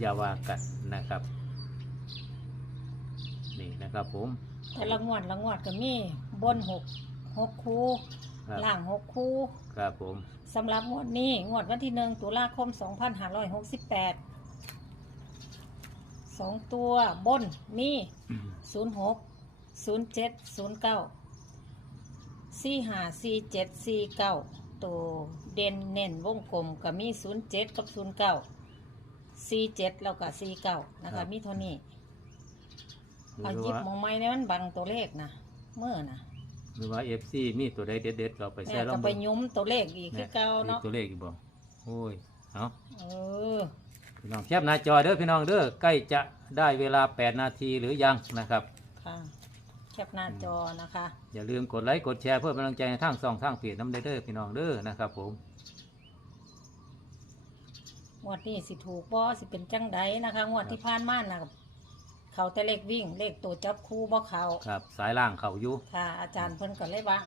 อย่าว่ากันนะครับ นี่นะครับผม แต่ละงวดละงวดก็มีบนหกหกคูครับ ล่างหกคูครับผม สำหรับงวดนี้ งวดวันที่หนึ่งตุลาคม 2568สองตัวบนมี06 07 09 45 47 49ตัวเด่นเน้นวงกลมก็มี07กับ 09 47แล้วก็49นะคะมีเท่านี้หเอารือหยิบว่ามองไม้เนี่ยมันบังตัวเลขนะเมื่อนะหรือว่าเอฟซีมีตัวใดเด็ดๆก็เอาไปแม่ใส่ลอก็งไปเบิ่งยุ้มตัวเลขอีกคือเก่ามีเนาะตัวเลขอีกบ่โอ้ยเอาเออ พี่น้องแคบหน้าจอเด้อพี่น้องเด้อใกล้จะได้เวลา 8 นาทีหรือยังนะครับ ค่ะแคปหน้าจอนะคะ อย่าลืมกดไลค์กดแชร์เพื่อเป็นกำลังใจในทางสองทางเพจน้ำเด้อพี่น้องเด้อนะครับผม งวดนี้สิถูกบ่สิเป็นจังใดนะคะงวดที่ผ่านมานะเขาแต่เลขวิ่งเลขตัวจับคู่บ่เขาครับ สายล่างเขาอยู่ค่ะ อาจารย์เพิ่นก็เลยว่า